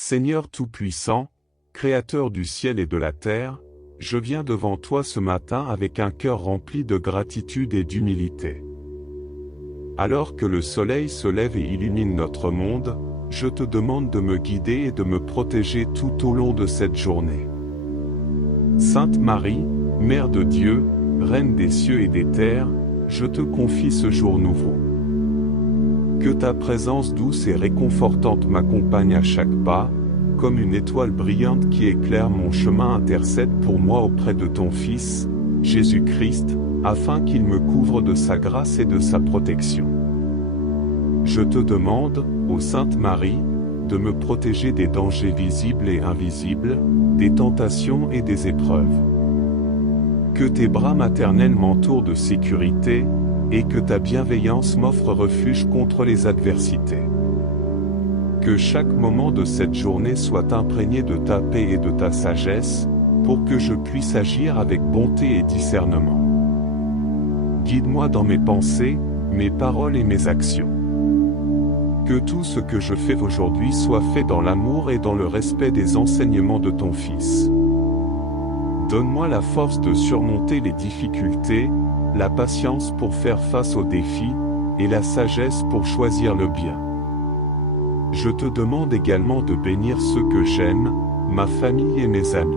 Seigneur Tout-Puissant, Créateur du ciel et de la terre, je viens devant toi ce matin avec un cœur rempli de gratitude et d'humilité. Alors que le soleil se lève et illumine notre monde, je te demande de me guider et de me protéger tout au long de cette journée. Sainte Marie, Mère de Dieu, Reine des cieux et des terres, je te confie ce jour nouveau. Que ta présence douce et réconfortante m'accompagne à chaque pas, comme une étoile brillante qui éclaire mon chemin. Intercède pour moi auprès de ton Fils, Jésus-Christ, afin qu'il me couvre de sa grâce et de sa protection. Je te demande, ô Sainte Marie, de me protéger des dangers visibles et invisibles, des tentations et des épreuves. Que tes bras maternels m'entourent de sécurité, et que ta bienveillance m'offre refuge contre les adversités. Que chaque moment de cette journée soit imprégné de ta paix et de ta sagesse, pour que je puisse agir avec bonté et discernement. Guide-moi dans mes pensées, mes paroles et mes actions. Que tout ce que je fais aujourd'hui soit fait dans l'amour et dans le respect des enseignements de ton Fils. Donne-moi la force de surmonter les difficultés, la patience pour faire face aux défis, et la sagesse pour choisir le bien. Je te demande également de bénir ceux que j'aime, ma famille et mes amis.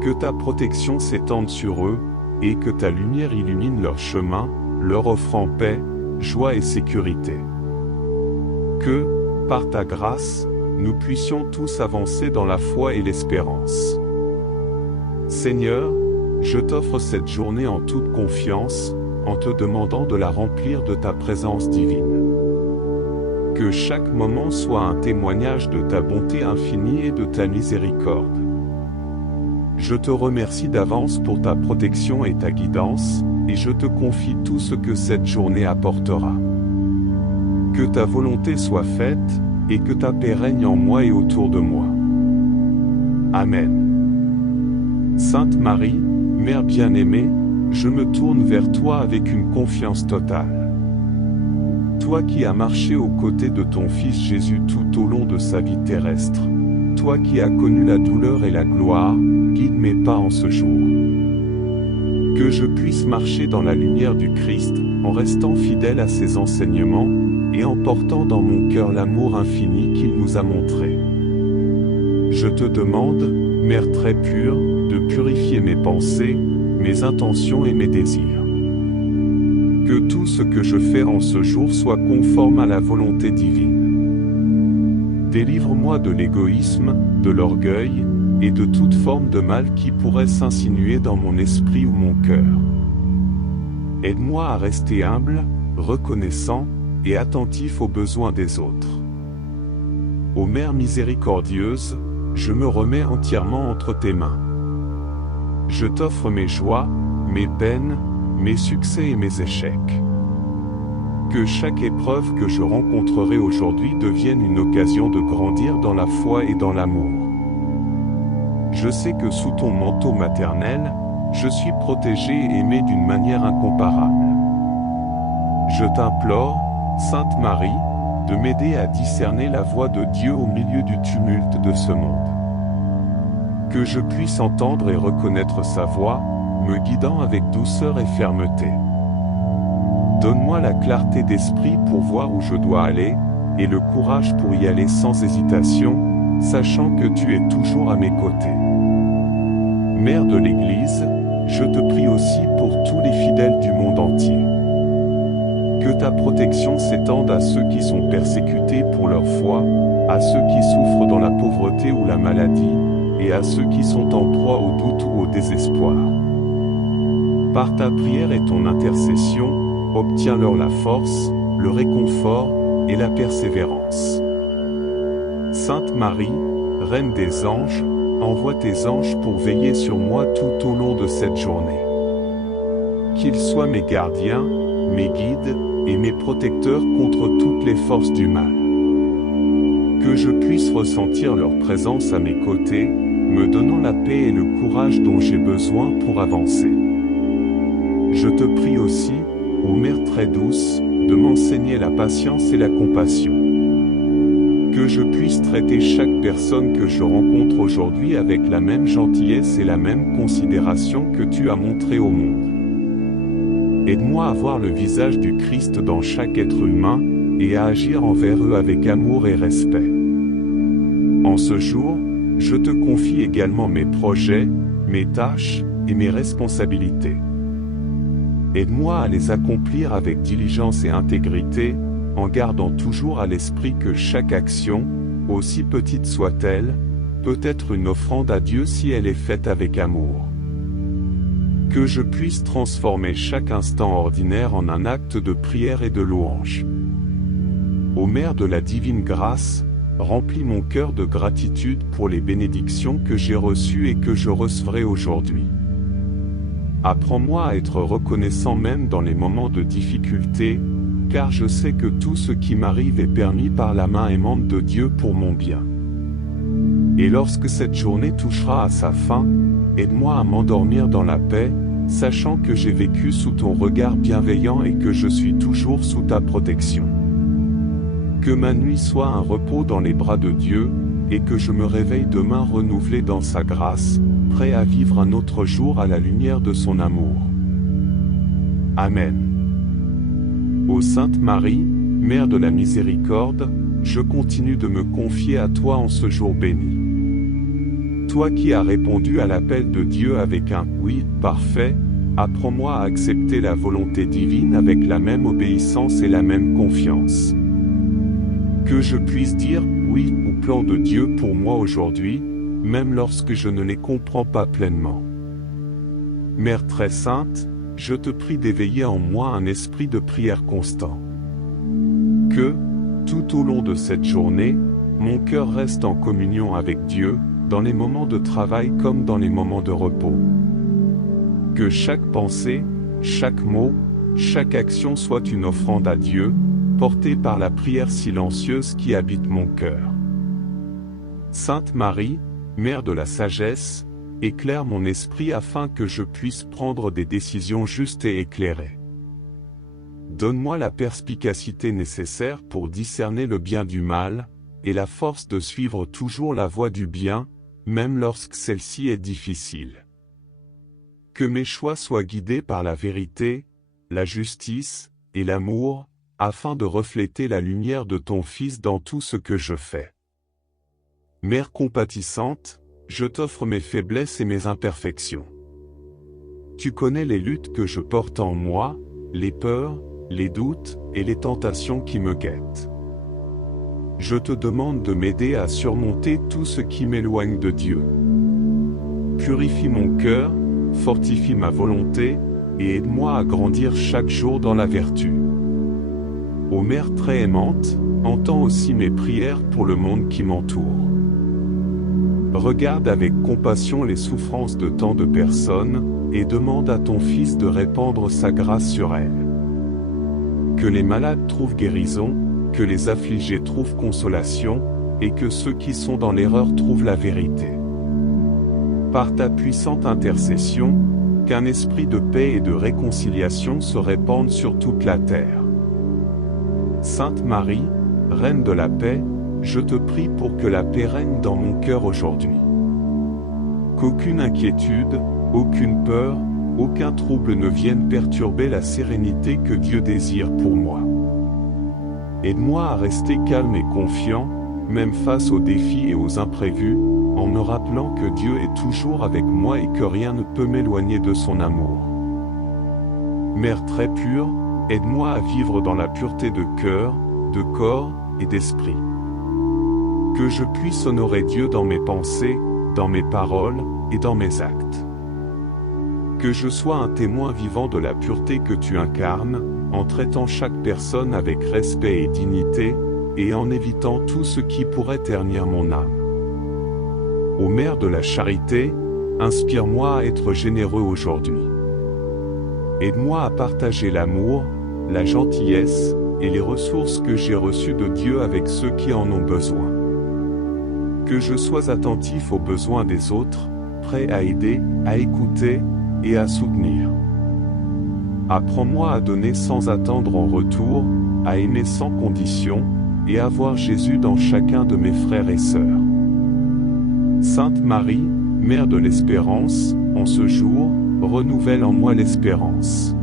Que ta protection s'étende sur eux, et que ta lumière illumine leur chemin, leur offrant paix, joie et sécurité. Que, par ta grâce, nous puissions tous avancer dans la foi et l'espérance. Seigneur, je t'offre cette journée en toute confiance, en te demandant de la remplir de ta présence divine. Que chaque moment soit un témoignage de ta bonté infinie et de ta miséricorde. Je te remercie d'avance pour ta protection et ta guidance, et je te confie tout ce que cette journée apportera. Que ta volonté soit faite, et que ta paix règne en moi et autour de moi. Amen. Sainte Marie, Mère bien-aimée, je me tourne vers toi avec une confiance totale. Toi qui as marché aux côtés de ton Fils Jésus tout au long de sa vie terrestre, toi qui as connu la douleur et la gloire, guide mes pas en ce jour. Que je puisse marcher dans la lumière du Christ, en restant fidèle à ses enseignements, et en portant dans mon cœur l'amour infini qu'il nous a montré. Je te demande, Mère très pure, de purifier mes pensées, mes intentions et mes désirs. Que tout ce que je fais en ce jour soit conforme à la volonté divine. Délivre-moi de l'égoïsme, de l'orgueil, et de toute forme de mal qui pourrait s'insinuer dans mon esprit ou mon cœur. Aide-moi à rester humble, reconnaissant, et attentif aux besoins des autres. Ô Mère miséricordieuse, je me remets entièrement entre tes mains. Je t'offre mes joies, mes peines, mes succès et mes échecs. Que chaque épreuve que je rencontrerai aujourd'hui devienne une occasion de grandir dans la foi et dans l'amour. Je sais que sous ton manteau maternel, je suis protégé et aimé d'une manière incomparable. Je t'implore, Sainte Marie, de m'aider à discerner la voix de Dieu au milieu du tumulte de ce monde. Que je puisse entendre et reconnaître sa voix, me guidant avec douceur et fermeté. Donne-moi la clarté d'esprit pour voir où je dois aller, et le courage pour y aller sans hésitation, sachant que tu es toujours à mes côtés. Mère de l'Église, je te prie aussi pour tous les fidèles du monde entier. Que ta protection s'étende à ceux qui sont persécutés pour leur foi, à ceux qui souffrent dans la pauvreté ou la maladie, et à ceux qui sont en proie au doute ou au désespoir. Par ta prière et ton intercession, obtiens-leur la force, le réconfort et la persévérance. Sainte Marie, Reine des anges, envoie tes anges pour veiller sur moi tout au long de cette journée. Qu'ils soient mes gardiens, mes guides, et mes protecteurs contre toutes les forces du mal. Que je puisse ressentir leur présence à mes côtés, me donnant la paix et le courage dont j'ai besoin pour avancer. Je te prie aussi, ô Mère très douce, de m'enseigner la patience et la compassion. Que je puisse traiter chaque personne que je rencontre aujourd'hui avec la même gentillesse et la même considération que tu as montrée au monde. Aide-moi à voir le visage du Christ dans chaque être humain, et à agir envers eux avec amour et respect. En ce jour, je te confie également mes projets, mes tâches et mes responsabilités. Aide-moi à les accomplir avec diligence et intégrité, en gardant toujours à l'esprit que chaque action, aussi petite soit-elle, peut être une offrande à Dieu si elle est faite avec amour. Que je puisse transformer chaque instant ordinaire en un acte de prière et de louange. Ô Mère de la divine grâce, remplis mon cœur de gratitude pour les bénédictions que j'ai reçues et que je recevrai aujourd'hui. Apprends-moi à être reconnaissant même dans les moments de difficulté, car je sais que tout ce qui m'arrive est permis par la main aimante de Dieu pour mon bien. Et lorsque cette journée touchera à sa fin, aide-moi à m'endormir dans la paix, sachant que j'ai vécu sous ton regard bienveillant et que je suis toujours sous ta protection. Que ma nuit soit un repos dans les bras de Dieu, et que je me réveille demain renouvelé dans sa grâce, prêt à vivre un autre jour à la lumière de son amour. Amen. Ô Sainte Marie, Mère de la Miséricorde, je continue de me confier à toi en ce jour béni. Toi qui as répondu à l'appel de Dieu avec un « oui » parfait, apprends-moi à accepter la volonté divine avec la même obéissance et la même confiance. Que je puisse dire « oui » au plan de Dieu pour moi aujourd'hui, même lorsque je ne les comprends pas pleinement. Mère très sainte, je te prie d'éveiller en moi un esprit de prière constant. Que, tout au long de cette journée, mon cœur reste en communion avec Dieu, dans les moments de travail comme dans les moments de repos. Que chaque pensée, chaque mot, chaque action soit une offrande à Dieu, portée par la prière silencieuse qui habite mon cœur. Sainte Marie, Mère de la sagesse, éclaire mon esprit afin que je puisse prendre des décisions justes et éclairées. Donne-moi la perspicacité nécessaire pour discerner le bien du mal, et la force de suivre toujours la voie du bien, même lorsque celle-ci est difficile. Que mes choix soient guidés par la vérité, la justice et l'amour, afin de refléter la lumière de ton Fils dans tout ce que je fais. Mère compatissante, je t'offre mes faiblesses et mes imperfections. Tu connais les luttes que je porte en moi, les peurs, les doutes et les tentations qui me guettent. Je te demande de m'aider à surmonter tout ce qui m'éloigne de Dieu. Purifie mon cœur, fortifie ma volonté, et aide-moi à grandir chaque jour dans la vertu. Ô Mère très aimante, entends aussi mes prières pour le monde qui m'entoure. Regarde avec compassion les souffrances de tant de personnes, et demande à ton Fils de répandre sa grâce sur elles. Que les malades trouvent guérison, que les affligés trouvent consolation, et que ceux qui sont dans l'erreur trouvent la vérité. Par ta puissante intercession, qu'un esprit de paix et de réconciliation se répande sur toute la terre. Sainte Marie, Reine de la paix, je te prie pour que la paix règne dans mon cœur aujourd'hui. Qu'aucune inquiétude, aucune peur, aucun trouble ne vienne perturber la sérénité que Dieu désire pour moi. Aide-moi à rester calme et confiant, même face aux défis et aux imprévus, en me rappelant que Dieu est toujours avec moi et que rien ne peut m'éloigner de son amour. Mère très pure, aide-moi à vivre dans la pureté de cœur, de corps et d'esprit. Que je puisse honorer Dieu dans mes pensées, dans mes paroles et dans mes actes. Que je sois un témoin vivant de la pureté que tu incarnes, en traitant chaque personne avec respect et dignité, et en évitant tout ce qui pourrait ternir mon âme. Ô Mère de la charité, inspire-moi à être généreux aujourd'hui. Aide-moi à partager l'amour, la gentillesse et les ressources que j'ai reçues de Dieu avec ceux qui en ont besoin. Que je sois attentif aux besoins des autres, prêt à aider, à écouter et à soutenir. Apprends-moi à donner sans attendre en retour, à aimer sans condition, et à voir Jésus dans chacun de mes frères et sœurs. Sainte Marie, Mère de l'Espérance, en ce jour, renouvelle en moi l'espérance.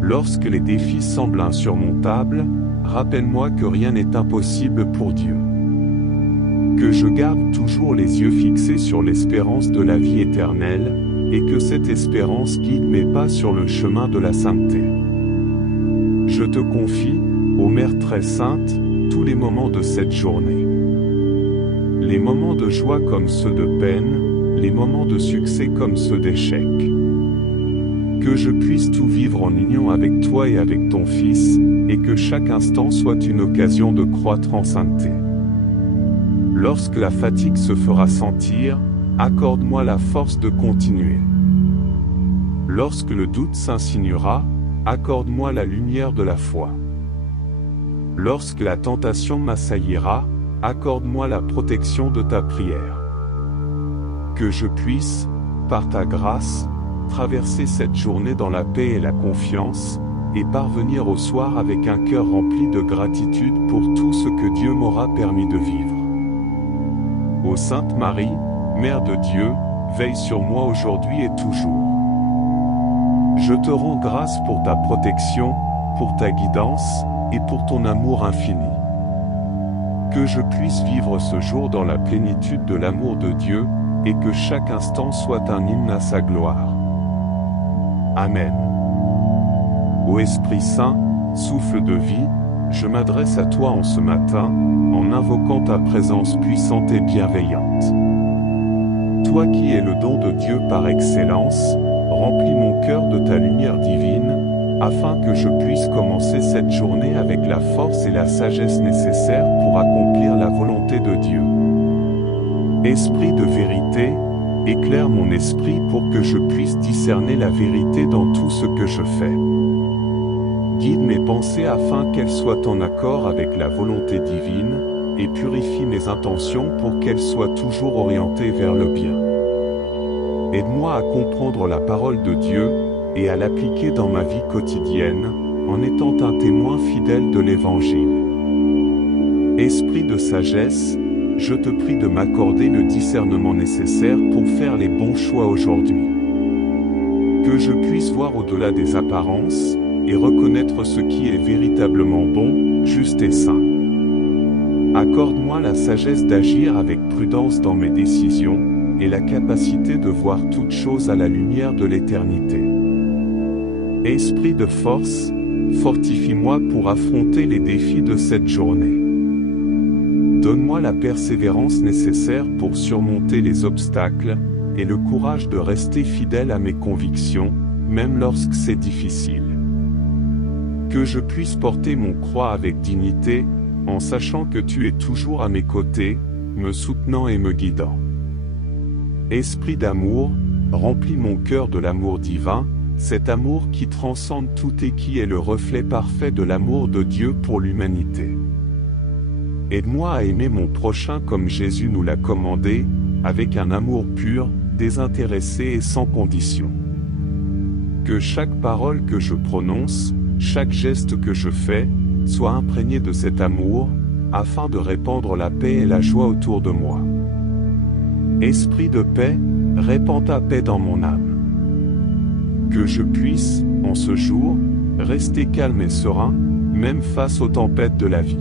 Lorsque les défis semblent insurmontables, rappelle-moi que rien n'est impossible pour Dieu. Que je garde toujours les yeux fixés sur l'espérance de la vie éternelle, et que cette espérance guide mes pas sur le chemin de la sainteté. Je te confie, ô Mère très sainte, tous les moments de cette journée. Les moments de joie comme ceux de peine, les moments de succès comme ceux d'échec. Que je puisse tout vivre en union avec toi et avec ton Fils, et que chaque instant soit une occasion de croître en sainteté. Lorsque la fatigue se fera sentir, accorde-moi la force de continuer. Lorsque le doute s'insinuera, accorde-moi la lumière de la foi. Lorsque la tentation m'assaillira, accorde-moi la protection de ta prière. Que je puisse, par ta grâce, traverser cette journée dans la paix et la confiance, et parvenir au soir avec un cœur rempli de gratitude pour tout ce que Dieu m'aura permis de vivre. Ô Sainte Marie, Mère de Dieu, veille sur moi aujourd'hui et toujours. Je te rends grâce pour ta protection, pour ta guidance, et pour ton amour infini. Que je puisse vivre ce jour dans la plénitude de l'amour de Dieu, et que chaque instant soit un hymne à sa gloire. Amen. Ô Esprit Saint, souffle de vie, je m'adresse à toi en ce matin, en invoquant ta présence puissante et bienveillante. Toi qui es le don de Dieu par excellence, remplis mon cœur de ta lumière divine, afin que je puisse commencer cette journée avec la force et la sagesse nécessaires pour accomplir la volonté de Dieu. Esprit de vérité, éclaire mon esprit pour que je puisse discerner la vérité dans tout ce que je fais. Guide mes pensées afin qu'elles soient en accord avec la volonté divine, et purifie mes intentions pour qu'elles soient toujours orientées vers le bien. Aide-moi à comprendre la parole de Dieu, et à l'appliquer dans ma vie quotidienne, en étant un témoin fidèle de l'Évangile. Esprit de sagesse, je te prie de m'accorder le discernement nécessaire pour faire les bons choix aujourd'hui. Que je puisse voir au-delà des apparences, et reconnaître ce qui est véritablement bon, juste et sain. Accorde-moi la sagesse d'agir avec prudence dans mes décisions, et la capacité de voir toutes choses à la lumière de l'éternité. Esprit de force, fortifie-moi pour affronter les défis de cette journée. Donne-moi la persévérance nécessaire pour surmonter les obstacles, et le courage de rester fidèle à mes convictions, même lorsque c'est difficile. Que je puisse porter mon croix avec dignité, en sachant que tu es toujours à mes côtés, me soutenant et me guidant. Esprit d'amour, remplis mon cœur de l'amour divin, cet amour qui transcende tout et qui est le reflet parfait de l'amour de Dieu pour l'humanité. Aide-moi à aimer mon prochain comme Jésus nous l'a commandé, avec un amour pur, désintéressé et sans condition. Que chaque parole que je prononce, chaque geste que je fais, soit imprégné de cet amour, afin de répandre la paix et la joie autour de moi. Esprit de paix, répands ta paix dans mon âme. Que je puisse, en ce jour, rester calme et serein, même face aux tempêtes de la vie.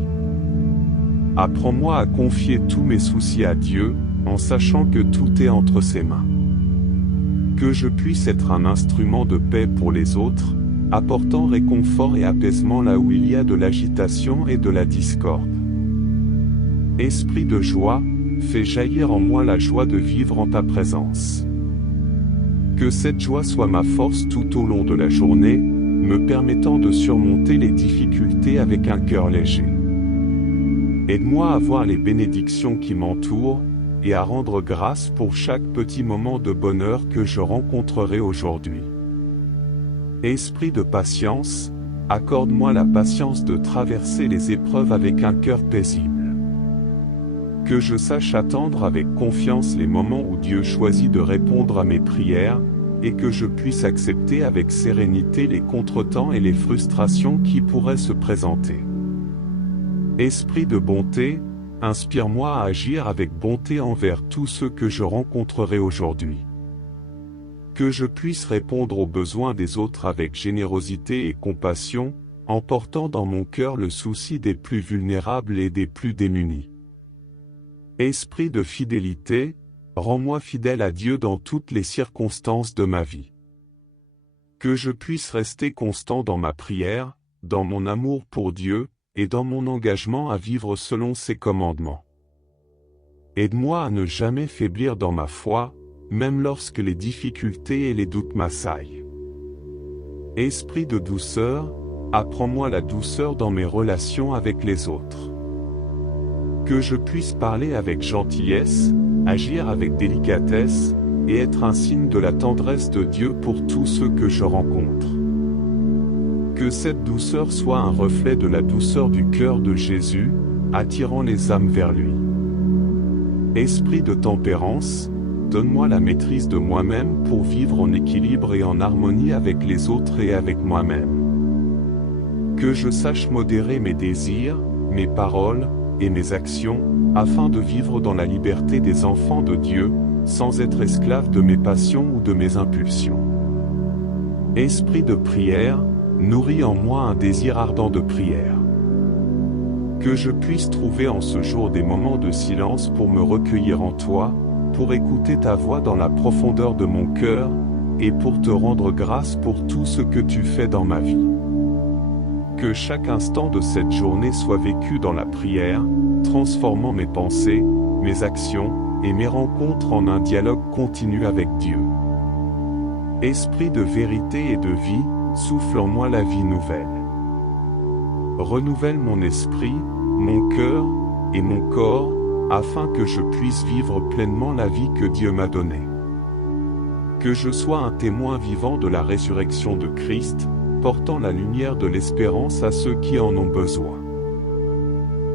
Apprends-moi à confier tous mes soucis à Dieu, en sachant que tout est entre ses mains. Que je puisse être un instrument de paix pour les autres, apportant réconfort et apaisement là où il y a de l'agitation et de la discorde. Esprit de joie, fais jaillir en moi la joie de vivre en ta présence. Que cette joie soit ma force tout au long de la journée, me permettant de surmonter les difficultés avec un cœur léger. Aide-moi à voir les bénédictions qui m'entourent, et à rendre grâce pour chaque petit moment de bonheur que je rencontrerai aujourd'hui. Esprit de patience, accorde-moi la patience de traverser les épreuves avec un cœur paisible. Que je sache attendre avec confiance les moments où Dieu choisit de répondre à mes prières, et que je puisse accepter avec sérénité les contretemps et les frustrations qui pourraient se présenter. Esprit de bonté, inspire-moi à agir avec bonté envers tous ceux que je rencontrerai aujourd'hui. Que je puisse répondre aux besoins des autres avec générosité et compassion, en portant dans mon cœur le souci des plus vulnérables et des plus démunis. Esprit de fidélité, rends-moi fidèle à Dieu dans toutes les circonstances de ma vie. Que je puisse rester constant dans ma prière, dans mon amour pour Dieu, et dans mon engagement à vivre selon ses commandements. Aide-moi à ne jamais faiblir dans ma foi, même lorsque les difficultés et les doutes m'assaillent. Esprit de douceur, apprends-moi la douceur dans mes relations avec les autres. Que je puisse parler avec gentillesse, agir avec délicatesse, et être un signe de la tendresse de Dieu pour tous ceux que je rencontre. Que cette douceur soit un reflet de la douceur du cœur de Jésus, attirant les âmes vers lui. Esprit de tempérance, donne-moi la maîtrise de moi-même pour vivre en équilibre et en harmonie avec les autres et avec moi-même. Que je sache modérer mes désirs, mes paroles et mes actions, afin de vivre dans la liberté des enfants de Dieu, sans être esclave de mes passions ou de mes impulsions. Esprit de prière, nourris en moi un désir ardent de prière. Que je puisse trouver en ce jour des moments de silence pour me recueillir en toi, pour écouter ta voix dans la profondeur de mon cœur, et pour te rendre grâce pour tout ce que tu fais dans ma vie. Que chaque instant de cette journée soit vécu dans la prière, transformant mes pensées, mes actions, et mes rencontres en un dialogue continu avec Dieu. Esprit de vérité et de vie, souffle en moi la vie nouvelle. Renouvelle mon esprit, mon cœur et mon corps, afin que je puisse vivre pleinement la vie que Dieu m'a donnée. Que je sois un témoin vivant de la résurrection de Christ, portant la lumière de l'espérance à ceux qui en ont besoin.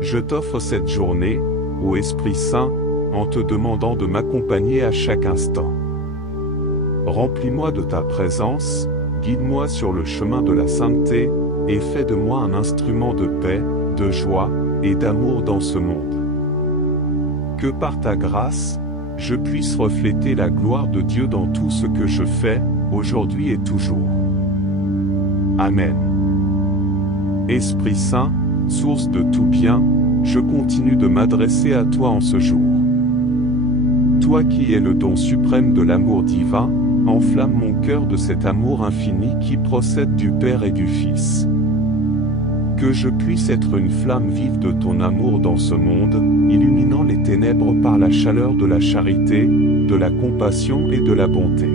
Je t'offre cette journée, ô Esprit Saint, en te demandant de m'accompagner à chaque instant. Remplis-moi de ta présence, guide-moi sur le chemin de la sainteté, et fais de moi un instrument de paix, de joie, et d'amour dans ce monde. Que par ta grâce, je puisse refléter la gloire de Dieu dans tout ce que je fais, aujourd'hui et toujours. Amen. Esprit Saint, source de tout bien, je continue de m'adresser à toi en ce jour. Toi qui es le don suprême de l'amour divin, enflamme mon cœur de cet amour infini qui procède du Père et du Fils. Que je puisse être une flamme vive de ton amour dans ce monde, illuminant les ténèbres par la chaleur de la charité, de la compassion et de la bonté.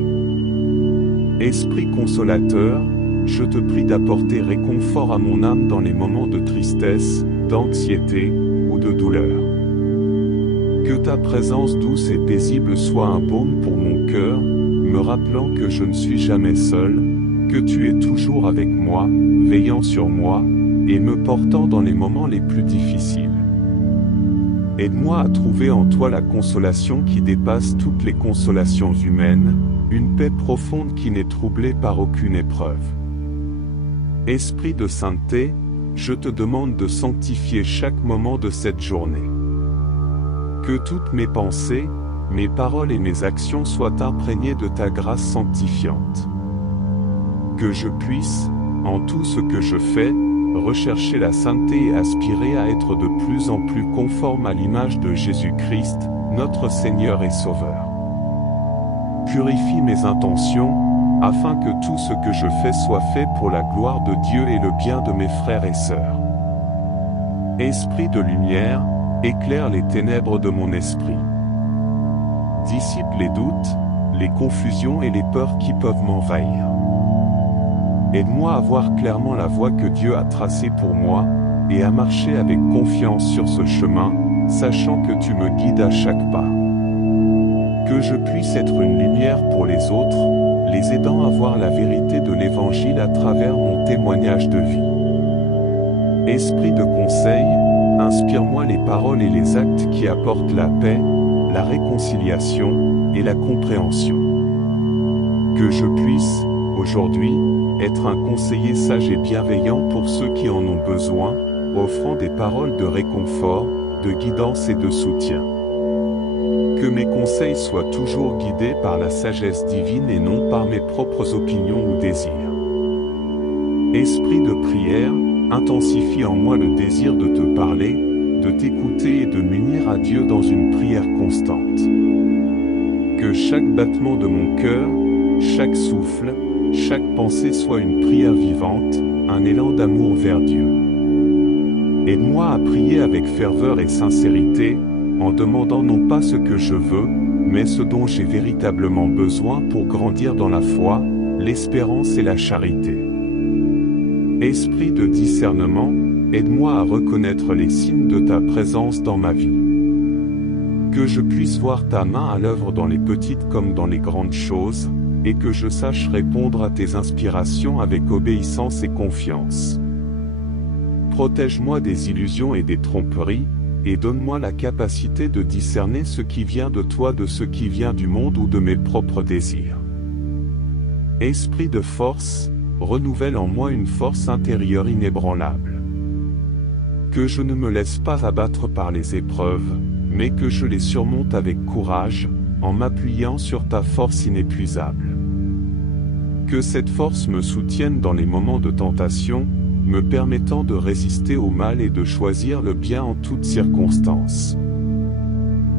Esprit consolateur, je te prie d'apporter réconfort à mon âme dans les moments de tristesse, d'anxiété ou de douleur. Que ta présence douce et paisible soit un baume pour mon cœur, me rappelant que je ne suis jamais seul, que tu es toujours avec moi, veillant sur moi, et me portant dans les moments les plus difficiles. Aide-moi à trouver en toi la consolation qui dépasse toutes les consolations humaines, une paix profonde qui n'est troublée par aucune épreuve. Esprit de sainteté, je te demande de sanctifier chaque moment de cette journée. Que toutes mes pensées, mes paroles et mes actions soient imprégnées de ta grâce sanctifiante. Que je puisse, en tout ce que je fais, rechercher la sainteté et aspirer à être de plus en plus conforme à l'image de Jésus-Christ, notre Seigneur et Sauveur. Purifie mes intentions, afin que tout ce que je fais soit fait pour la gloire de Dieu et le bien de mes frères et sœurs. Esprit de lumière, éclaire les ténèbres de mon esprit. Dissipe les doutes, les confusions et les peurs qui peuvent m'envahir. Aide-moi à voir clairement la voie que Dieu a tracée pour moi, et à marcher avec confiance sur ce chemin, sachant que tu me guides à chaque pas. Que je puisse être une lumière pour les autres, les aidant à voir la vérité de l'Évangile à travers mon témoignage de vie. Esprit de conseil, inspire-moi les paroles et les actes qui apportent la paix, la réconciliation et la compréhension. Que je puisse, aujourd'hui, être un conseiller sage et bienveillant pour ceux qui en ont besoin, offrant des paroles de réconfort, de guidance et de soutien. Que mes conseils soient toujours guidés par la sagesse divine et non par mes propres opinions ou désirs. Esprit de prière, intensifie en moi le désir de te parler, de t'écouter et de m'unir à Dieu dans une prière constante. Que chaque battement de mon cœur, chaque souffle, chaque pensée soit une prière vivante, un élan d'amour vers Dieu. Aide-moi à prier avec ferveur et sincérité, en demandant non pas ce que je veux, mais ce dont j'ai véritablement besoin pour grandir dans la foi, l'espérance et la charité. Esprit de discernement, aide-moi à reconnaître les signes de ta présence dans ma vie. Que je puisse voir ta main à l'œuvre dans les petites comme dans les grandes choses, et que je sache répondre à tes inspirations avec obéissance et confiance. Protège-moi des illusions et des tromperies, et donne-moi la capacité de discerner ce qui vient de toi de ce qui vient du monde ou de mes propres désirs. Esprit de force, renouvelle en moi une force intérieure inébranlable. Que je ne me laisse pas abattre par les épreuves, mais que je les surmonte avec courage, en m'appuyant sur ta force inépuisable. Que cette force me soutienne dans les moments de tentation, me permettant de résister au mal et de choisir le bien en toutes circonstances.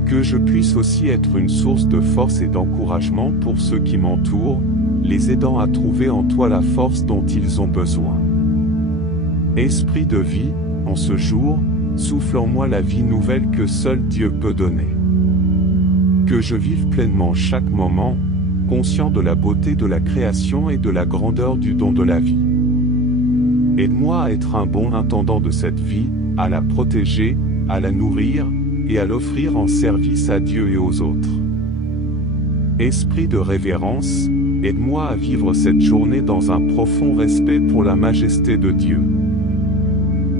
Que je puisse aussi être une source de force et d'encouragement pour ceux qui m'entourent, les aidant à trouver en toi la force dont ils ont besoin. Esprit de vie, en ce jour, souffle en moi la vie nouvelle que seul Dieu peut donner. Que je vive pleinement chaque moment, conscient de la beauté de la création et de la grandeur du don de la vie. Aide-moi à être un bon intendant de cette vie, à la protéger, à la nourrir, et à l'offrir en service à Dieu et aux autres. Esprit de révérence, aide-moi à vivre cette journée dans un profond respect pour la majesté de Dieu.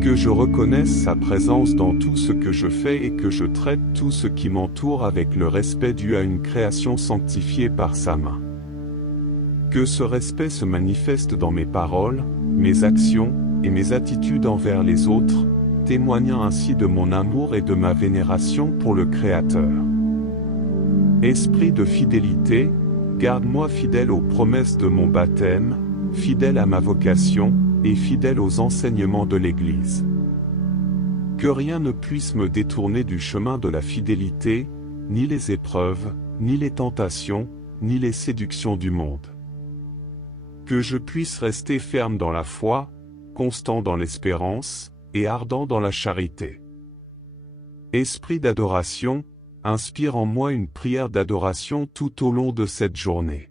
Que je reconnaisse sa présence dans tout ce que je fais et que je traite tout ce qui m'entoure avec le respect dû à une création sanctifiée par sa main. Que ce respect se manifeste dans mes paroles, mes actions, et mes attitudes envers les autres, témoignant ainsi de mon amour et de ma vénération pour le Créateur. Esprit de fidélité, garde-moi fidèle aux promesses de mon baptême, fidèle à ma vocation, et fidèle aux enseignements de l'Église. Que rien ne puisse me détourner du chemin de la fidélité, ni les épreuves, ni les tentations, ni les séductions du monde. Que je puisse rester ferme dans la foi, constant dans l'espérance, et ardent dans la charité. Esprit d'adoration, inspire en moi une prière d'adoration tout au long de cette journée.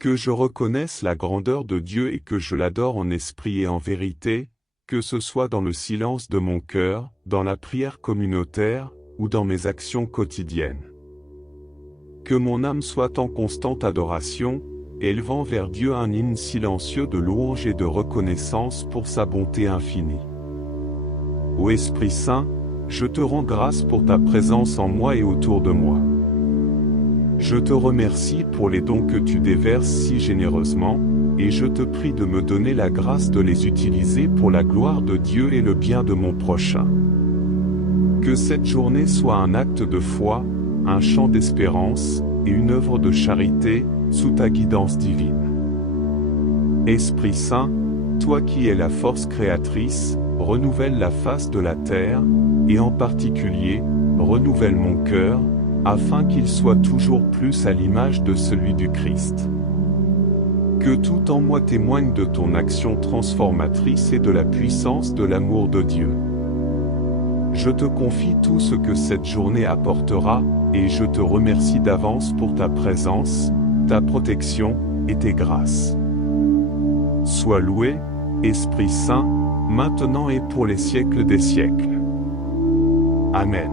Que je reconnaisse la grandeur de Dieu et que je l'adore en esprit et en vérité, que ce soit dans le silence de mon cœur, dans la prière communautaire, ou dans mes actions quotidiennes. Que mon âme soit en constante adoration, élevant vers Dieu un hymne silencieux de louange et de reconnaissance pour sa bonté infinie. Ô Esprit Saint, je te rends grâce pour ta présence en moi et autour de moi. Je te remercie pour les dons que tu déverses si généreusement, et je te prie de me donner la grâce de les utiliser pour la gloire de Dieu et le bien de mon prochain. Que cette journée soit un acte de foi, un chant d'espérance, et une œuvre de charité, sous ta guidance divine. Esprit Saint, toi qui es la force créatrice, renouvelle la face de la terre, et en particulier, renouvelle mon cœur, afin qu'il soit toujours plus à l'image de celui du Christ. Que tout en moi témoigne de ton action transformatrice et de la puissance de l'amour de Dieu. Je te confie tout ce que cette journée apportera, et je te remercie d'avance pour ta présence, ta protection, et tes grâces. Sois loué, Esprit Saint, maintenant et pour les siècles des siècles. Amen.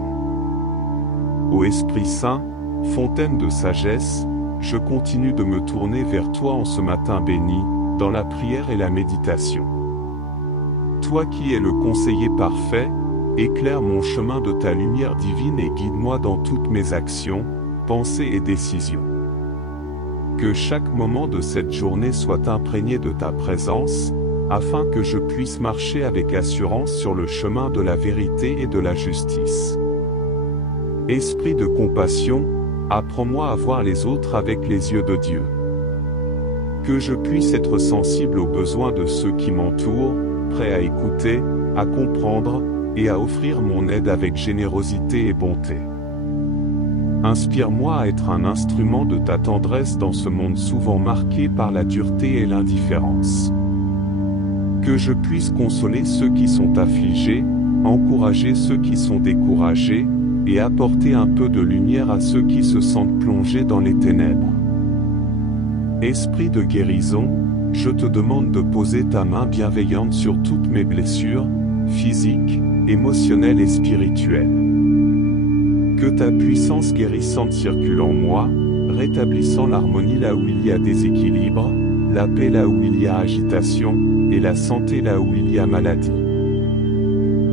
Ô Esprit Saint, fontaine de sagesse, je continue de me tourner vers toi en ce matin béni, dans la prière et la méditation. Toi qui es le conseiller parfait, éclaire mon chemin de ta lumière divine et guide-moi dans toutes mes actions, pensées et décisions. Que chaque moment de cette journée soit imprégné de ta présence, afin que je puisse marcher avec assurance sur le chemin de la vérité et de la justice. Esprit de compassion, apprends-moi à voir les autres avec les yeux de Dieu. Que je puisse être sensible aux besoins de ceux qui m'entourent, prêt à écouter, à comprendre, et à offrir mon aide avec générosité et bonté. Inspire-moi à être un instrument de ta tendresse dans ce monde souvent marqué par la dureté et l'indifférence. Que je puisse consoler ceux qui sont affligés, encourager ceux qui sont découragés, et apporter un peu de lumière à ceux qui se sentent plongés dans les ténèbres. Esprit de guérison, je te demande de poser ta main bienveillante sur toutes mes blessures, physiques, émotionnelles et spirituelles. Que ta puissance guérissante circule en moi, rétablissant l'harmonie là où il y a déséquilibre, la paix là où il y a agitation, et la santé là où il y a maladie.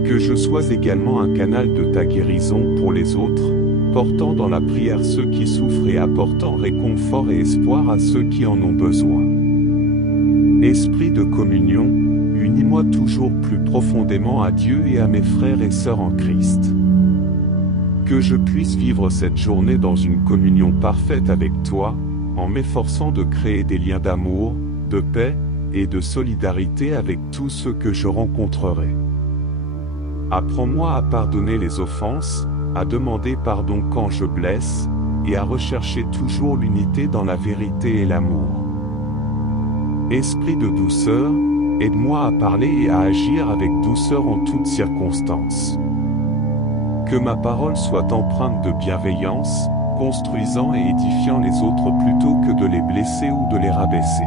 Que je sois également un canal de ta guérison pour les autres, portant dans la prière ceux qui souffrent et apportant réconfort et espoir à ceux qui en ont besoin. Esprit de communion, unis-moi toujours plus profondément à Dieu et à mes frères et sœurs en Christ. Que je puisse vivre cette journée dans une communion parfaite avec toi, en m'efforçant de créer des liens d'amour, de paix et de solidarité avec tous ceux que je rencontrerai. Apprends-moi à pardonner les offenses, à demander pardon quand je blesse, et à rechercher toujours l'unité dans la vérité et l'amour. Esprit de douceur, aide-moi à parler et à agir avec douceur en toutes circonstances. Que ma parole soit empreinte de bienveillance, construisant et édifiant les autres plutôt que de les blesser ou de les rabaisser.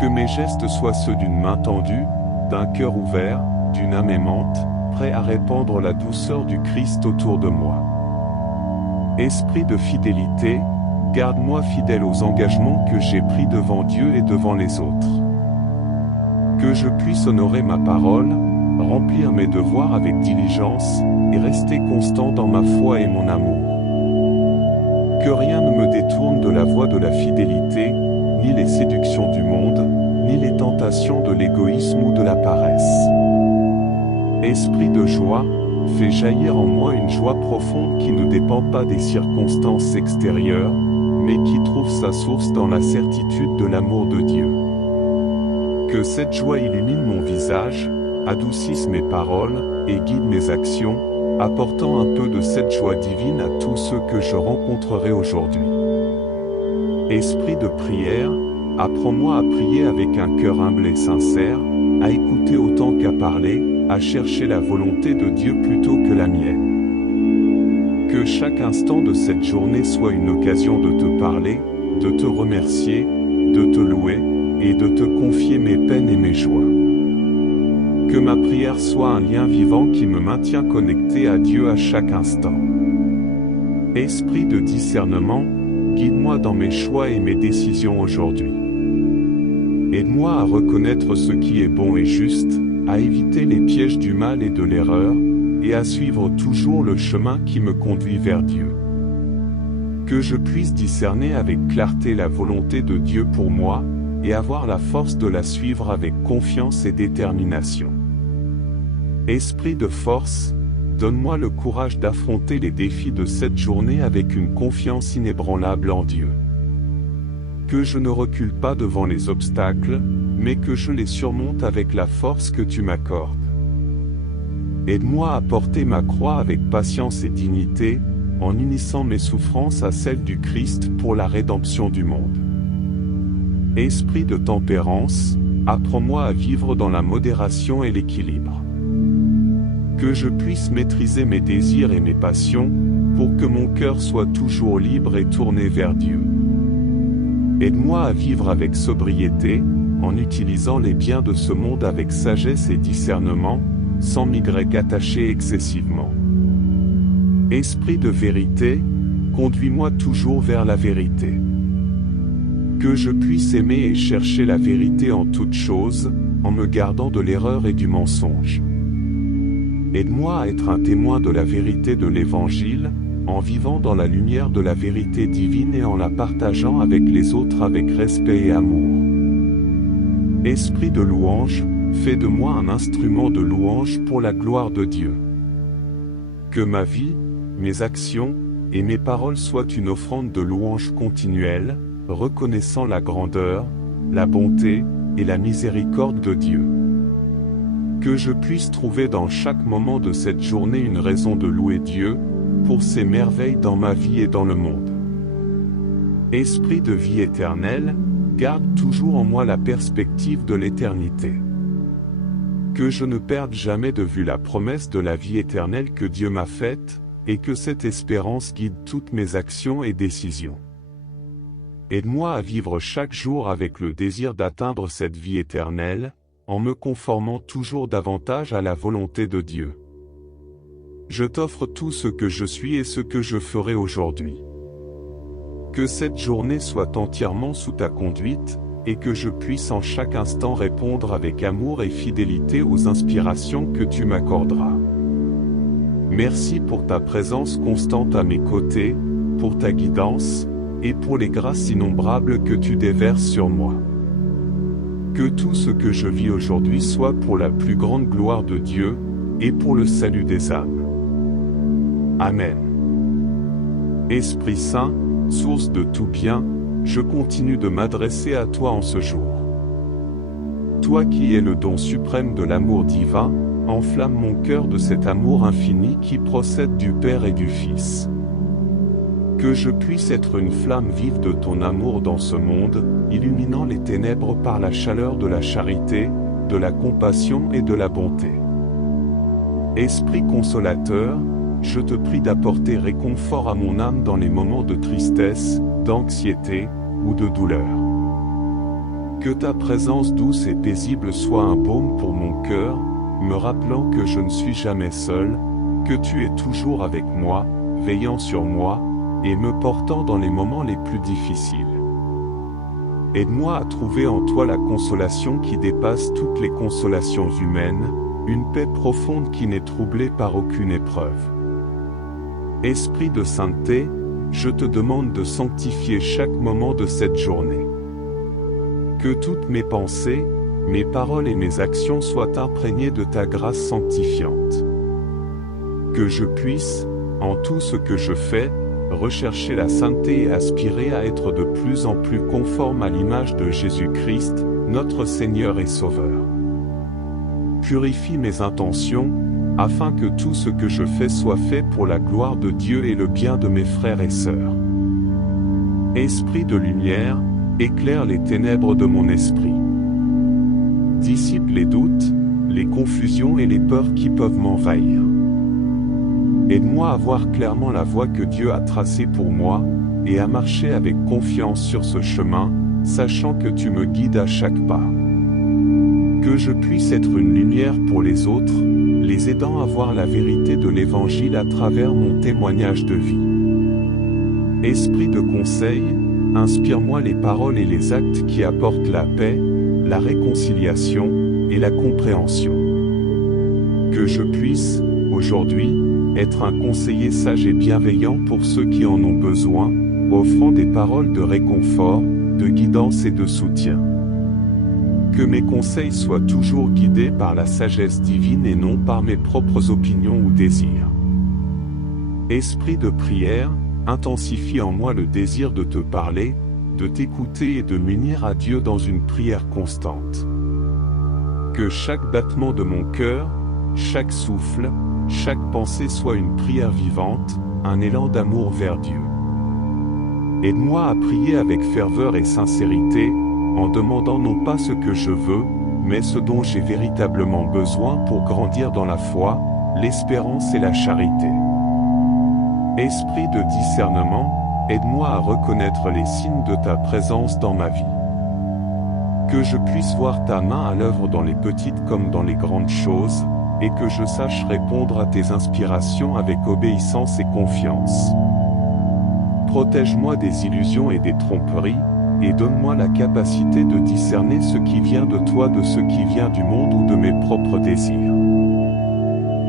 Que mes gestes soient ceux d'une main tendue, d'un cœur ouvert, d'une âme aimante, prêt à répandre la douceur du Christ autour de moi. Esprit de fidélité, garde-moi fidèle aux engagements que j'ai pris devant Dieu et devant les autres. Que je puisse honorer ma parole, remplir mes devoirs avec diligence, et rester constant dans ma foi et mon amour. Que rien ne me détourne de la voie de la fidélité, ni les séductions du monde, ni les tentations de l'égoïsme ou de la paresse. Esprit de joie, fais jaillir en moi une joie profonde qui ne dépend pas des circonstances extérieures, mais qui trouve sa source dans la certitude de l'amour de Dieu. Que cette joie illumine mon visage, adoucisse mes paroles, et guide mes actions, apportant un peu de cette joie divine à tous ceux que je rencontrerai aujourd'hui. Esprit de prière, apprends-moi à prier avec un cœur humble et sincère, à écouter autant qu'à parler, à chercher la volonté de Dieu plutôt que la mienne. Que chaque instant de cette journée soit une occasion de te parler, de te remercier, de te louer, et de te confier mes peines et mes joies. Que ma prière soit un lien vivant qui me maintient connecté à Dieu à chaque instant. Esprit de discernement, guide-moi dans mes choix et mes décisions aujourd'hui. Aide-moi à reconnaître ce qui est bon et juste, à éviter les pièges du mal et de l'erreur, et à suivre toujours le chemin qui me conduit vers Dieu. Que je puisse discerner avec clarté la volonté de Dieu pour moi, et avoir la force de la suivre avec confiance et détermination. Esprit de force, donne-moi le courage d'affronter les défis de cette journée avec une confiance inébranlable en Dieu. Que je ne recule pas devant les obstacles, mais que je les surmonte avec la force que tu m'accordes. Aide-moi à porter ma croix avec patience et dignité, en unissant mes souffrances à celles du Christ pour la rédemption du monde. Esprit de tempérance, apprends-moi à vivre dans la modération et l'équilibre. Que je puisse maîtriser mes désirs et mes passions, pour que mon cœur soit toujours libre et tourné vers Dieu. Aide-moi à vivre avec sobriété, en utilisant les biens de ce monde avec sagesse et discernement, sans m'y attacher excessivement. Esprit de vérité, conduis-moi toujours vers la vérité. Que je puisse aimer et chercher la vérité en toutes choses, en me gardant de l'erreur et du mensonge. Aide-moi à être un témoin de la vérité de l'Évangile, en vivant dans la lumière de la vérité divine et en la partageant avec les autres avec respect et amour. Esprit de louange, fais de moi un instrument de louange pour la gloire de Dieu. Que ma vie, mes actions, et mes paroles soient une offrande de louange continuelle, reconnaissant la grandeur, la bonté, et la miséricorde de Dieu. Que je puisse trouver dans chaque moment de cette journée une raison de louer Dieu, pour ses merveilles dans ma vie et dans le monde. Esprit de vie éternelle, garde toujours en moi la perspective de l'éternité. Que je ne perde jamais de vue la promesse de la vie éternelle que Dieu m'a faite, et que cette espérance guide toutes mes actions et décisions. Aide-moi à vivre chaque jour avec le désir d'atteindre cette vie éternelle, en me conformant toujours davantage à la volonté de Dieu. Je t'offre tout ce que je suis et ce que je ferai aujourd'hui. Que cette journée soit entièrement sous ta conduite, et que je puisse en chaque instant répondre avec amour et fidélité aux inspirations que tu m'accorderas. Merci pour ta présence constante à mes côtés, pour ta guidance, et pour les grâces innombrables que tu déverses sur moi. Que tout ce que je vis aujourd'hui soit pour la plus grande gloire de Dieu, et pour le salut des âmes. Amen. Esprit Saint, source de tout bien, je continue de m'adresser à toi en ce jour. Toi qui es le don suprême de l'amour divin, enflamme mon cœur de cet amour infini qui procède du Père et du Fils. Que je puisse être une flamme vive de ton amour dans ce monde, illuminant les ténèbres par la chaleur de la charité, de la compassion et de la bonté. Esprit consolateur, je te prie d'apporter réconfort à mon âme dans les moments de tristesse, d'anxiété ou de douleur. Que ta présence douce et paisible soit un baume pour mon cœur, me rappelant que je ne suis jamais seul, que tu es toujours avec moi, veillant sur moi, et me portant dans les moments les plus difficiles. Aide-moi à trouver en toi la consolation qui dépasse toutes les consolations humaines, une paix profonde qui n'est troublée par aucune épreuve. Esprit de sainteté, je te demande de sanctifier chaque moment de cette journée. Que toutes mes pensées, mes paroles et mes actions soient imprégnées de ta grâce sanctifiante. Que je puisse, en tout ce que je fais, rechercher la sainteté et aspirer à être de plus en plus conforme à l'image de Jésus-Christ, notre Seigneur et Sauveur. Purifie mes intentions, afin que tout ce que je fais soit fait pour la gloire de Dieu et le bien de mes frères et sœurs. Esprit de lumière, éclaire les ténèbres de mon esprit. Dissipe les doutes, les confusions et les peurs qui peuvent m'envahir. Aide-moi à voir clairement la voie que Dieu a tracée pour moi, et à marcher avec confiance sur ce chemin, sachant que tu me guides à chaque pas. Que je puisse être une lumière pour les autres, les aidant à voir la vérité de l'Évangile à travers mon témoignage de vie. Esprit de conseil, inspire-moi les paroles et les actes qui apportent la paix, la réconciliation et la compréhension. Que je puisse, aujourd'hui, être un conseiller sage et bienveillant pour ceux qui en ont besoin, offrant des paroles de réconfort, de guidance et de soutien. Que mes conseils soient toujours guidés par la sagesse divine et non par mes propres opinions ou désirs. Esprit de prière, intensifie en moi le désir de te parler, de t'écouter et de m'unir à Dieu dans une prière constante. Que chaque battement de mon cœur, chaque souffle, chaque pensée soit une prière vivante, un élan d'amour vers Dieu. Aide-moi à prier avec ferveur et sincérité, en demandant non pas ce que je veux, mais ce dont j'ai véritablement besoin pour grandir dans la foi, l'espérance et la charité. Esprit de discernement, aide-moi à reconnaître les signes de ta présence dans ma vie. Que je puisse voir ta main à l'œuvre dans les petites comme dans les grandes choses, et que je sache répondre à tes inspirations avec obéissance et confiance. Protège-moi des illusions et des tromperies, et donne-moi la capacité de discerner ce qui vient de toi de ce qui vient du monde ou de mes propres désirs.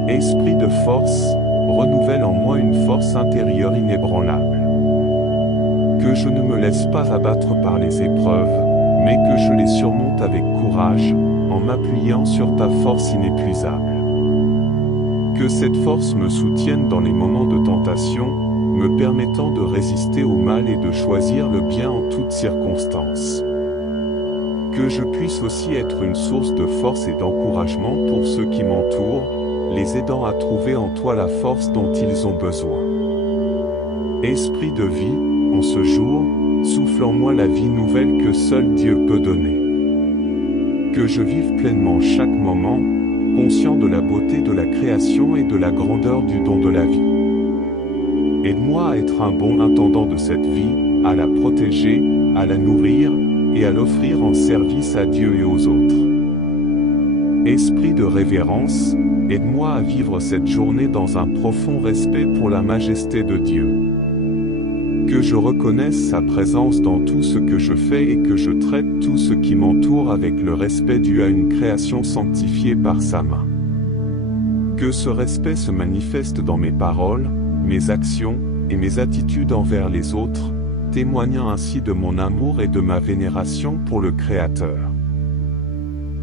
Esprit de force, renouvelle en moi une force intérieure inébranlable. Que je ne me laisse pas abattre par les épreuves, mais que je les surmonte avec courage, en m'appuyant sur ta force inépuisable. Que cette force me soutienne dans les moments de tentation, me permettant de résister au mal et de choisir le bien en toutes circonstances. Que je puisse aussi être une source de force et d'encouragement pour ceux qui m'entourent, les aidant à trouver en toi la force dont ils ont besoin. Esprit de vie, en ce jour, souffle en moi la vie nouvelle que seul Dieu peut donner. Que je vive pleinement chaque moment, conscient de la beauté de la création et de la grandeur du don de la vie. Aide-moi à être un bon intendant de cette vie, à la protéger, à la nourrir, et à l'offrir en service à Dieu et aux autres. Esprit de révérence, aide-moi à vivre cette journée dans un profond respect pour la majesté de Dieu. Que je reconnaisse sa présence dans tout ce que je fais et que je traite tout ce qui m'entoure avec le respect dû à une création sanctifiée par sa main. Que ce respect se manifeste dans mes paroles, mes actions et mes attitudes envers les autres, témoignant ainsi de mon amour et de ma vénération pour le Créateur.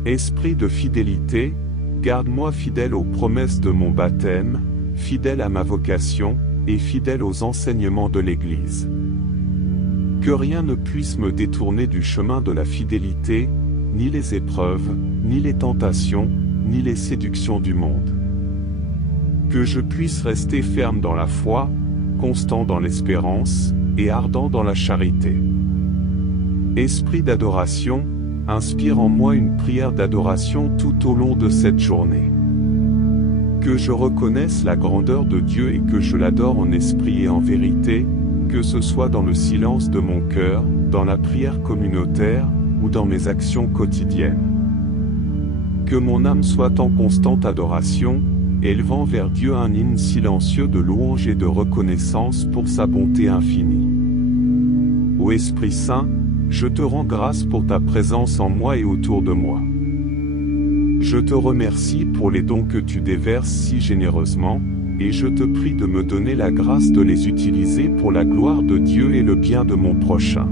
Esprit de fidélité, garde-moi fidèle aux promesses de mon baptême, fidèle à ma vocation, et fidèle aux enseignements de l'Église. Que rien ne puisse me détourner du chemin de la fidélité, ni les épreuves, ni les tentations, ni les séductions du monde. Que je puisse rester ferme dans la foi, constant dans l'espérance, et ardent dans la charité. Esprit d'adoration, inspire en moi une prière d'adoration tout au long de cette journée. Que je reconnaisse la grandeur de Dieu et que je l'adore en esprit et en vérité, que ce soit dans le silence de mon cœur, dans la prière communautaire, ou dans mes actions quotidiennes. Que mon âme soit en constante adoration, élevant vers Dieu un hymne silencieux de louange et de reconnaissance pour sa bonté infinie. Ô Esprit Saint, je te rends grâce pour ta présence en moi et autour de moi. Je te remercie pour les dons que tu déverses si généreusement, et je te prie de me donner la grâce de les utiliser pour la gloire de Dieu et le bien de mon prochain.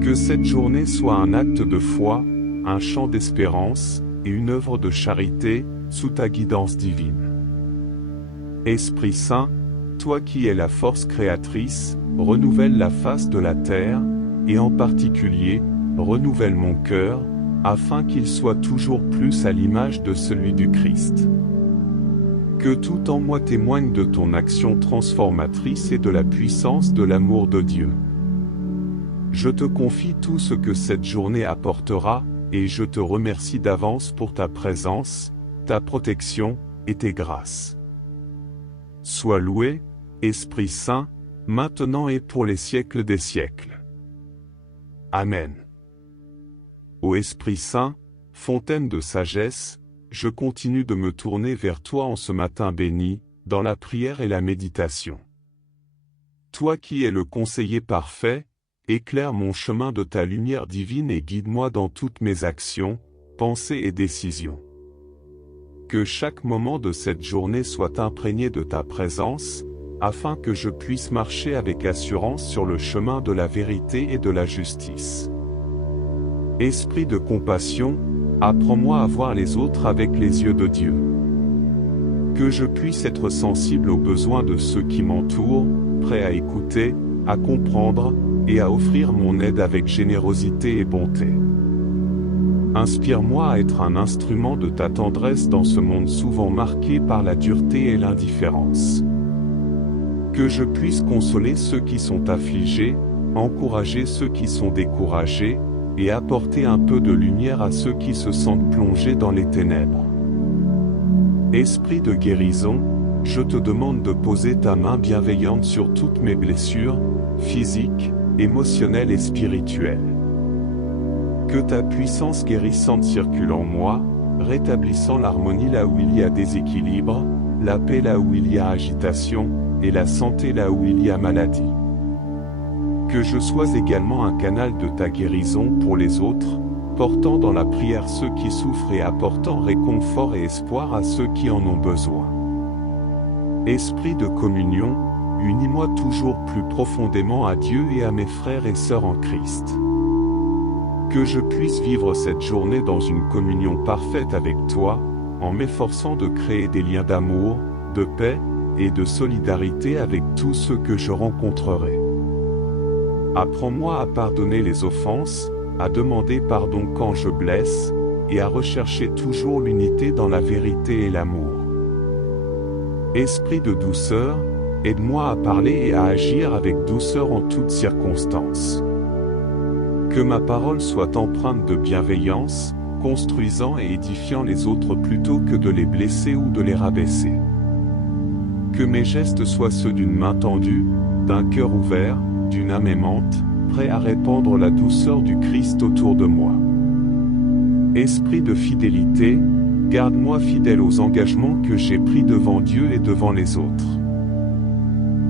Que cette journée soit un acte de foi, un chant d'espérance, et une œuvre de charité, sous ta guidance divine. Esprit Saint, toi qui es la force créatrice, renouvelle la face de la terre, et en particulier, renouvelle mon cœur, afin qu'il soit toujours plus à l'image de celui du Christ. Que tout en moi témoigne de ton action transformatrice et de la puissance de l'amour de Dieu. Je te confie tout ce que cette journée apportera, et je te remercie d'avance pour ta présence, ta protection, et tes grâces. Sois loué, Esprit Saint, maintenant et pour les siècles des siècles. Amen. Ô Esprit Saint, fontaine de sagesse, je continue de me tourner vers toi en ce matin béni, dans la prière et la méditation. Toi qui es le conseiller parfait, éclaire mon chemin de ta lumière divine et guide-moi dans toutes mes actions, pensées et décisions. Que chaque moment de cette journée soit imprégné de ta présence, afin que je puisse marcher avec assurance sur le chemin de la vérité et de la justice. Esprit de compassion, apprends-moi à voir les autres avec les yeux de Dieu. Que je puisse être sensible aux besoins de ceux qui m'entourent, prêt à écouter, à comprendre, et à offrir mon aide avec générosité et bonté. Inspire-moi à être un instrument de ta tendresse dans ce monde souvent marqué par la dureté et l'indifférence. Que je puisse consoler ceux qui sont affligés, encourager ceux qui sont découragés, et apporter un peu de lumière à ceux qui se sentent plongés dans les ténèbres. Esprit de guérison, je te demande de poser ta main bienveillante sur toutes mes blessures, physiques, émotionnelles et spirituelles. Que ta puissance guérissante circule en moi, rétablissant l'harmonie là où il y a déséquilibre, la paix là où il y a agitation, et la santé là où il y a maladie. Que je sois également un canal de ta guérison pour les autres, portant dans la prière ceux qui souffrent et apportant réconfort et espoir à ceux qui en ont besoin. Esprit de communion, unis-moi toujours plus profondément à Dieu et à mes frères et sœurs en Christ. Que je puisse vivre cette journée dans une communion parfaite avec toi, en m'efforçant de créer des liens d'amour, de paix et de solidarité avec tous ceux que je rencontrerai. Apprends-moi à pardonner les offenses, à demander pardon quand je blesse, et à rechercher toujours l'unité dans la vérité et l'amour. Esprit de douceur, aide-moi à parler et à agir avec douceur en toutes circonstances. Que ma parole soit empreinte de bienveillance, construisant et édifiant les autres plutôt que de les blesser ou de les rabaisser. Que mes gestes soient ceux d'une main tendue, d'un cœur ouvert, d'une âme aimante, prêt à répandre la douceur du Christ autour de moi. Esprit de fidélité, garde-moi fidèle aux engagements que j'ai pris devant Dieu et devant les autres.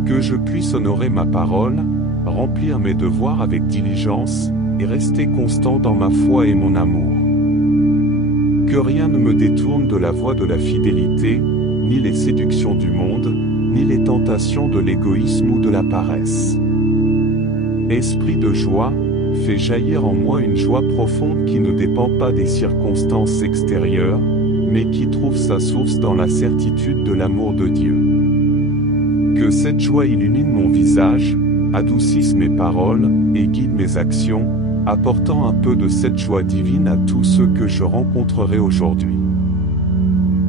Que je puisse honorer ma parole, remplir mes devoirs avec diligence, et rester constant dans ma foi et mon amour. Que rien ne me détourne de la voie de la fidélité, ni les séductions du monde, ni les tentations de l'égoïsme ou de la paresse. Esprit de joie, fais jaillir en moi une joie profonde qui ne dépend pas des circonstances extérieures, mais qui trouve sa source dans la certitude de l'amour de Dieu. Que cette joie illumine mon visage, adoucisse mes paroles, et guide mes actions, apportant un peu de cette joie divine à tous ceux que je rencontrerai aujourd'hui.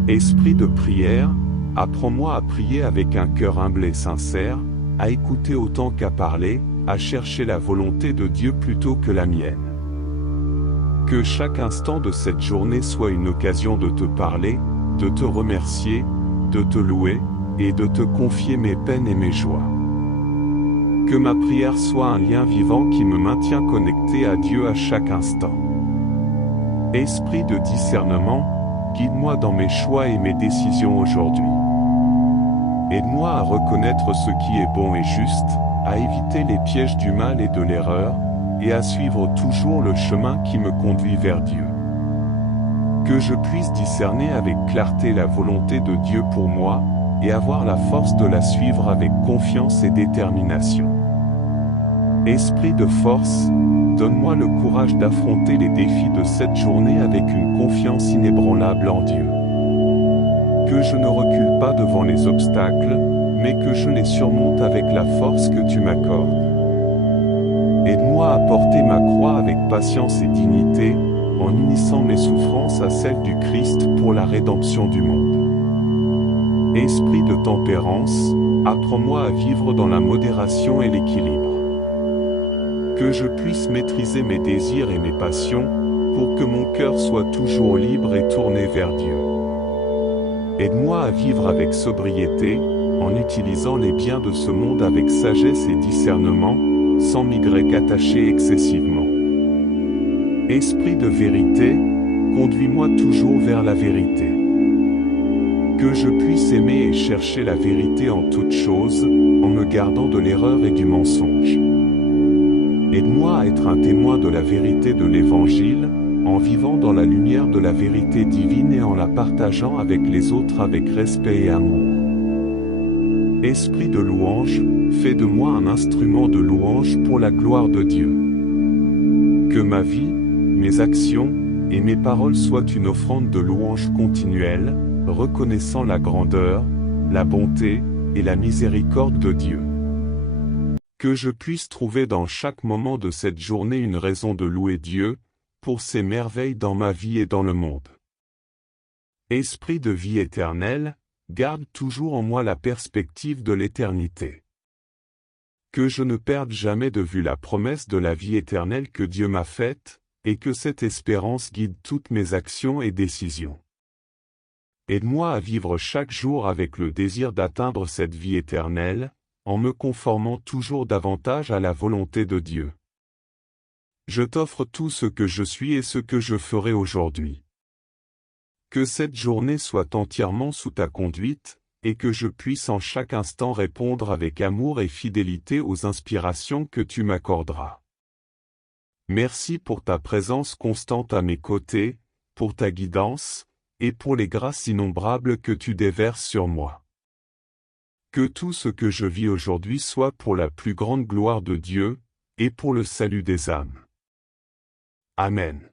Esprit de prière, apprends-moi à prier avec un cœur humble et sincère, à écouter autant qu'à parler, à chercher la volonté de Dieu plutôt que la mienne. Que chaque instant de cette journée soit une occasion de te parler, de te remercier, de te louer, et de te confier mes peines et mes joies. Que ma prière soit un lien vivant qui me maintient connecté à Dieu à chaque instant. Esprit de discernement, guide-moi dans mes choix et mes décisions aujourd'hui. Aide-moi à reconnaître ce qui est bon et juste, à éviter les pièges du mal et de l'erreur, et à suivre toujours le chemin qui me conduit vers Dieu. Que je puisse discerner avec clarté la volonté de Dieu pour moi, et avoir la force de la suivre avec confiance et détermination. Esprit de force, donne-moi le courage d'affronter les défis de cette journée avec une confiance inébranlable en Dieu. Que je ne recule pas devant les obstacles, mais que je les surmonte avec la force que tu m'accordes. Aide-moi à porter ma croix avec patience et dignité, en unissant mes souffrances à celles du Christ pour la rédemption du monde. Esprit de tempérance, apprends-moi à vivre dans la modération et l'équilibre. Que je puisse maîtriser mes désirs et mes passions, pour que mon cœur soit toujours libre et tourné vers Dieu. Aide-moi à vivre avec sobriété, en utilisant les biens de ce monde avec sagesse et discernement, sans m'y attacher excessivement. Esprit de vérité, conduis-moi toujours vers la vérité. Que je puisse aimer et chercher la vérité en toutes choses, en me gardant de l'erreur et du mensonge. Aide-moi à être un témoin de la vérité de l'Évangile, en vivant dans la lumière de la vérité divine et en la partageant avec les autres avec respect et amour. Esprit de louange, fais de moi un instrument de louange pour la gloire de Dieu. Que ma vie, mes actions et mes paroles soient une offrande de louange continuelle, reconnaissant la grandeur, la bonté et la miséricorde de Dieu. Que je puisse trouver dans chaque moment de cette journée une raison de louer Dieu, pour ses merveilles dans ma vie et dans le monde. Esprit de vie éternelle, garde toujours en moi la perspective de l'éternité. Que je ne perde jamais de vue la promesse de la vie éternelle que Dieu m'a faite, et que cette espérance guide toutes mes actions et décisions. Aide-moi à vivre chaque jour avec le désir d'atteindre cette vie éternelle, en me conformant toujours davantage à la volonté de Dieu. Je t'offre tout ce que je suis et ce que je ferai aujourd'hui. Que cette journée soit entièrement sous ta conduite, et que je puisse en chaque instant répondre avec amour et fidélité aux inspirations que tu m'accorderas. Merci pour ta présence constante à mes côtés, pour ta guidance, et pour les grâces innombrables que tu déverses sur moi. Que tout ce que je vis aujourd'hui soit pour la plus grande gloire de Dieu, et pour le salut des âmes. Amen.